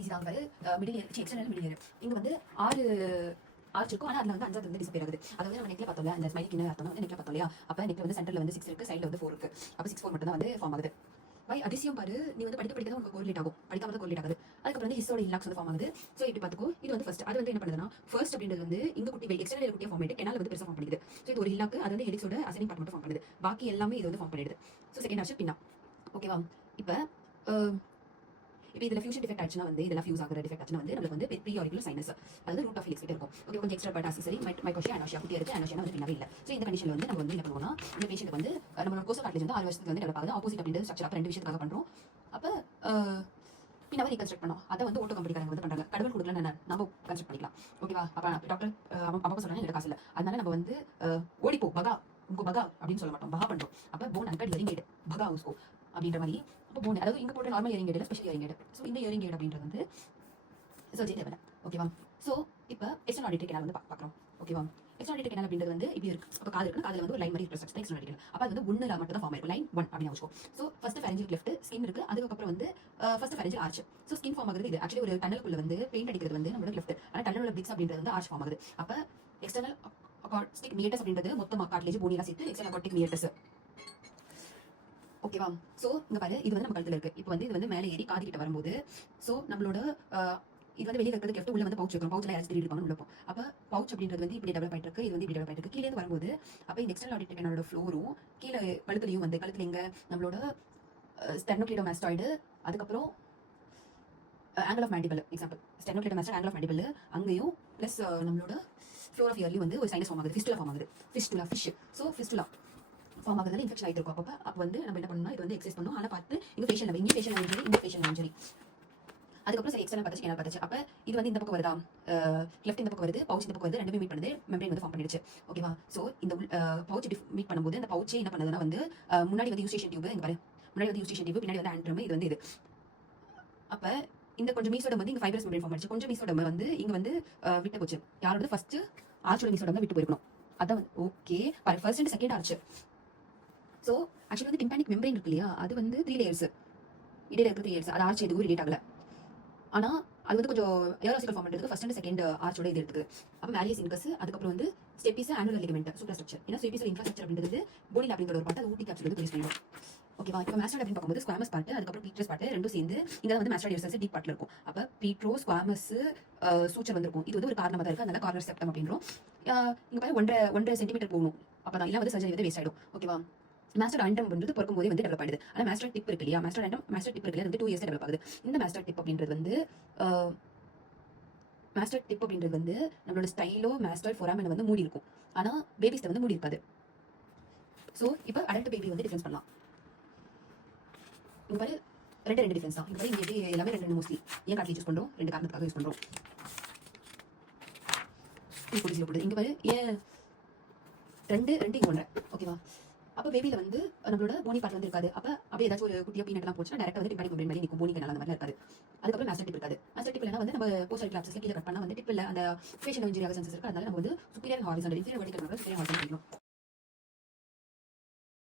Easy தான் பாரு. Middle year external middle year இங்கே வந்து 6 ஆர்ச் இருக்கும். ஆனால் அதில் வந்து 5வது வந்து டிஸ்பியர் ஆகுது. அதாவது நம்ம நெக்ல பார்த்தோம்ல, அந்த ஸ்மைலிக்கு என்ன அர்த்தம் வந்து நெக்ல பார்த்தோம் இல்லையா? அப்போ நெக்ல வந்து சென்டரில் வந்து 6 இருக்குது, சைடில் வந்து 4 இருக்குது. அப்போ 6 4 மட்டும் தான் வந்து ஃபார்ம் ஆகுது. அதிசயம் பாரு, நீ வந்து படிக்க தான் உங்களுக்கு கோரிலேட் ஆகும், படிக்காம தான் கோரிலேட் ஆகுது. அதுக்கப்புறம் வந்து ஹிஸ்ஸோட இல்லாக்ஸ் வந்து ஃபார்ம் ஆகுது. ஸோ இப்படி பார்த்துக்கோ, இது வந்து ஃபர்ஸ்ட். அது வந்து என்ன பண்ணுதுன்னா, ஃபர்ஸ்ட் அப்படின்றது வந்து இங்கே குட்டி எக்ஸ்டர்னல் குட்டியாக ஃபார்ம் ஆகிட்டு கெனால் வந்து பெருசாக ஃபார்ம் பண்ணிடுது. ஸோ இது ஒரு இல்லாக்கு, அது வந்து ஹெலிக்ஸோட அசைனிங் பார்ட் மட்டும் ஃபார்ம் பண்ணுது. பாக்கி எல்லாமே இது வந்து ஃபார்ம் பண்ணிடுது. ஸோ செகண்ட் ஆச்சு பின்னா. ஓகேவா? இப்போ இதில் ஃபியூஷன் டிஃபெக்ட் ஆச்சுன்னா வந்து இதெல்லாம் ஃபியூஸ் ஆகிற டிஃபெக்ட் ஆச்சுன்னா வந்து நம்மளுக்கு வந்து ப்ரீ ஆரிகுலர் சைனஸ், அதாவது ரூட் ஆஃப் ஹெலிக்ஸ் கிட்ட இருக்கும். ஓகே, கொஞ்சம் எக்ஸ்ட்ரா பார்ட் ஆக்சஸரி மைக்கோஷியா அனோஷியா குட்டியாக இருக்குது, அனோஷியா வந்து பின்னாவே இல்லை. ஸோ இந்த கண்டிஷனில் வந்து நம்ம வந்து என்ன பண்ணுவோம்னா, இந்த பேஷண்ட் வந்து நம்மளோட கோசல் கார்ட்லேஜ் வந்து 6 வருஷத்துக்கு வந்து டெவலப் ஆகுது. ஆப்போசிட் அப்படின்ற ஸ்ட்ரக்சர் அப்போ 2 விஷயத்துக்காக பண்ணுறோம். அப்போ பின்னாவை ரீகன்ஸ்ட்ரக்ட் பண்ணோம். அதை வந்து ஓட்டோ கம்பெனிக்காரங்க வந்து பண்ணுறாங்க. கடவுள் கொடுக்கல நம்ம கன்ஸ்ட்ரக்ட் பண்ணிக்கலாம். ஓகேவா? அப்போ டாக்டர் அப்பா சொல்கிறாங்க எங்களுக்கு காசு இல்லை, அதனால நம்ம வந்து ஓடிப்போ பகா உங்க பகா அப்படின்னு சொல்ல மாட்டோம், பகா பண்ணுறோம். அப்போ போன் அன்கட் இயரிங் எய்டு பகா உஸ்கோ அப்படின்ற மாதிரி. அப்போ போன் அதாவது இங்கே போட்ட normal hearing aid, special hearing aid. So இந்த இயரிங் எய்டு அப்படின்றது வந்து சர்ஜரி தேவை. ஓகேவா? ஸோ இப்போ எக்ஸ்டர்னல் ஆடிட்டரி கேனால் வந்து பார்க்குறோம். ஓகேவா? எக்ஸ்டர்னல் ஆடிட்டரி கேனால் அப்படின்றது வந்து இப்படி இருக்கு. அப்போ காது இருக்குன்னா காதில் வந்து ஒரு லைன் மாதிரி ஸ்ட்ரக்சர் எக்ஸ்டர்னல் ஆடிட்டரி. அப்போ அது வந்து ஒன்றில் மட்டும் தான் ஃபார்ம் ஆயிருக்கும். லைன் 1 அப்படின்னு வச்சுக்கோ. So first pharyngeal cleft skin இருக்கு, அதுக்கப்புறம் வந்து first pharyngeal arch. So skin form ஆகுது. இது ஆக்சுவலி ஒரு டனலுக்குள்ள வந்து பெயிண்ட் அடிக்கிறது வந்து நம்மளோட கிளெஃப்ட். ஆனால் டனலோட பிக்ஸ் அப்படின்றது வந்து ஆர்ச் ஃபார்ம் ஆகுது. அப்போ எக்ஸ்டர்னல் அகாஸ்டிக் மியேட்டஸ் அப்படின்றது மொத்தமாக கார்ட்லேஜ் போனிலாம் சேர்த்து எக்ஸ்டர்னல் அகாஸ்டிக் மியேட்டஸ். ஓகேவா? ஸோ இங்கே பாரு, இது வந்து நம்ம கழுத்தில் இருக்குது. இப்போ வந்து இது வந்து மேலே ஏறி காது கிட்ட வரும்போது, ஸோ நம்மளோட இது வந்து வெளியே இருக்கிறது கிளெஃப்ட், உள்ள வந்து பவுச் இருக்கும். பவுச்சில் யாராச்சும் திருடி இருப்பாங்க உள்ள போ. அப்போ பவுச் அப்படின்றது வந்து இப்படி டெவலப் ஆகிட்டு இருக்கு, இது வந்து இப்படி டெவலப் ஆகிட்டு இருக்கு. கீழே வரும்போது அப்போ இந்த எக்ஸ்டர்னல் ஆடிட்டரி கேனலோட ஃப்ளோரும் கீழே கழுத்துலையும் வந்து கழுத்துல இங்கே நம்மளோட ஸ்டெர்னோக்ளிடோமாஸ்டாய்டு, அதுக்கப்புறம் angle of mandible, example sternocleidomastoid angle of mandible அங்கேயும் ப்ளஸ் நம்மளோட ஃப்ளோர் ஆஃப் இயர்லி வந்து ஒரு சைனஸ் ஃபார்ம் ஆகுது, ஃபிஸ்டுலா ஃபார்ம் ஆகுது. Fistula fish. So fistula form ஆகுதுல இன்ஃபெக்ஷன் ஆகிட்டு இருக்கும். அப்போ வந்து நம்ம என்ன பண்ணணும், இது வந்து எக்ஸசைஸ் பண்ணணும். ஆனால் பார்த்து இங்கே ஃபேஷியல் இங்கே ஃபேஷியல் இன்ஜரி, இந்த ஃபேஷியல் இன்ஜரி. அதுக்கப்புறம் சரி எக்ஸ்டர்னல் பார்த்துச்சு, கேனல் பார்த்துச்சு. அப்போ இது வந்து இந்த பக்கம் வருதா, லெஃப்ட் இந்த பக்கம் வருது, பவுச் இந்த பக்கம் வருது, ரெண்டுமே மீட் பண்ணுது, மெம்பரேன் வந்து ஃபார்ம் பண்ணிடுச்சு. ஓகேவா? ஸோ இந்த பவுச் மீட் பண்ணும்போது அந்த பவுச்சே என்ன பண்ணுதுன்னா வந்து முன்னாடி வந்து யூஸ்டேஷன் டியூப், இங்கே பாரு முன்னாடி வந்து யூஸ்டேஷன் டியூப், பின்னாடி வந்து ஆண்ட்ரம், இது வந்து இது. அப்போ இந்த கொஞ்சம் மீசோடம் வந்து இங்கே ஃபைப்ரஸ் மெம்பரேன் ஃபார்ம் ஆச்சு, கொஞ்சம் மீசோடம் வந்து இங்கே வந்து விட்டு போச்சு. யாரோட ஃபர்ஸ்ட் ஆர்ச்சோட மீசோடம் விட்டு போயிருக்கணும். அதான் வந்து ஓகே பாரு, first and second arch. So actually வந்து டிம்பானிக் மெம்பரேன் இருக்கு இல்லையா, அது வந்து 3 லேயர்ஸ், இடையில இருக்கிற 3 லேயர்ஸ். அது ஆர்ச் எதுவும் ரிலேட் ஆகல. ஆனால் அது வந்து கொஞ்சம் ஏரோசிக்கல் ஃபார்ம் பண்ணுறதுக்கு ஃபர்ஸ்ட் அண்ட் செகண்ட் ஆர்ச்சோட இது எடுத்துக்கு. அப்போ மேலியஸ் இன்கஸ், அதுக்கப்புறம் வந்து ஸ்டெபிஸ் ஆனுவல் லிகமெண்ட் சூப்பர் ஸ்ட்ரக்சர். ஏன்னா ஸ்டெபிஸ் இன்ஃப்ராஸ்ட்ரக்சர் அப்படின்றது போனி அப்படிங்கிற ஒரு பார்ட், அது ஊட்டி கேப்சூல் வந்து பேஸ் பண்ணிடும். ஓகேவா? இப்போ மாஸ்டர் அப்படின்னு பார்க்கும்போது ஸ்குவாமஸ் பார்ட், அதுக்கப்புறம் பீட்ரஸ் பார்ட் ரெண்டும் சேர்ந்து இங்கே வந்து மாஸ்டர் டியூசஸ் டீப் பார்ட்டில் இருக்கும். அப்போ பீட்ரோ ஸ்குவாமஸ் சூச்சர் வந்திருக்கும். இது வந்து ஒரு காரணமாக தான் இருக்குது, அதனால கார்னர் செப்டம் அப்படின்றோம். இங்கே பாரு 1.5 சென்டிமீட்டர் போகணும். அப்போ தான் இல்லை வந்து சர்ஜரி வந்து வேஸ்ட் ஆகிடும். ஓகேவா? மாஸ்டர் ஆண்டம் வந்து பிறக்கும் போதே வந்து டெவலப் ஆயிடுது. ஆனால் மாஸ்டர் டிப் இருக்கு இல்லையா, மாஸ்டர் டிப் இருக்கு வந்து 2 இயர்ஸ் டெவலப் ஆகுது. இந்த மாஸ்டர் டிப் அப்படின்றது வந்து நம்மளோட ஸ்டைலோ மாஸ்டர் ஃபோராமன் வந்து மூடி இருக்கும். ஆனால் பேபிஸ்ட வந்து மூடி இருக்காது. ஸோ இப்போ அடல்ட் பேபி வந்து டிஃபரன்ஸ் பண்ணலாம். இங்கே பாரு 2 டிஃபரன்ஸ் தான். இங்கே பாரு இங்கே எல்லாமே 2 மோஸ்ட்லி ஏன் கார்ட்லேஜ் யூஸ் பண்ணுறோம், 2 காரணத்துக்காக யூஸ் பண்ணுறோம். போடுது இங்கே பாரு ஏன் 2 இங்கே 1. ஓகேவா? அப்போ பேபியில் வந்து நம்மளோட போனி பார்ட் வந்து இருக்காது. அப்போ அப்படியே ஏதாச்சும் ஒரு குட்டியாக பீனட்லாம் போச்சுன்னா டேரக்டாக வந்து டிம்பானிக் மெம்பரேன் மாதிரி நிற்கும், போனி கேனல் அந்த மாதிரி இருக்காது. அதுக்கப்புறம் மாஸ்டர் டிப் இருக்காது. மாஸ்டர் டிப் இல்லைனா வந்து நம்ம போஸ்டல் கிளாப்ஸில் கீழே கட் பண்ணால் வந்து டிப் இல்லை, அந்த ஃபேஷியல் இன்ஜுரி ஆக சான்சஸ் இருக்குது. அதனால நம்ம வந்து superior horizontal, inferior vertical superior horizontal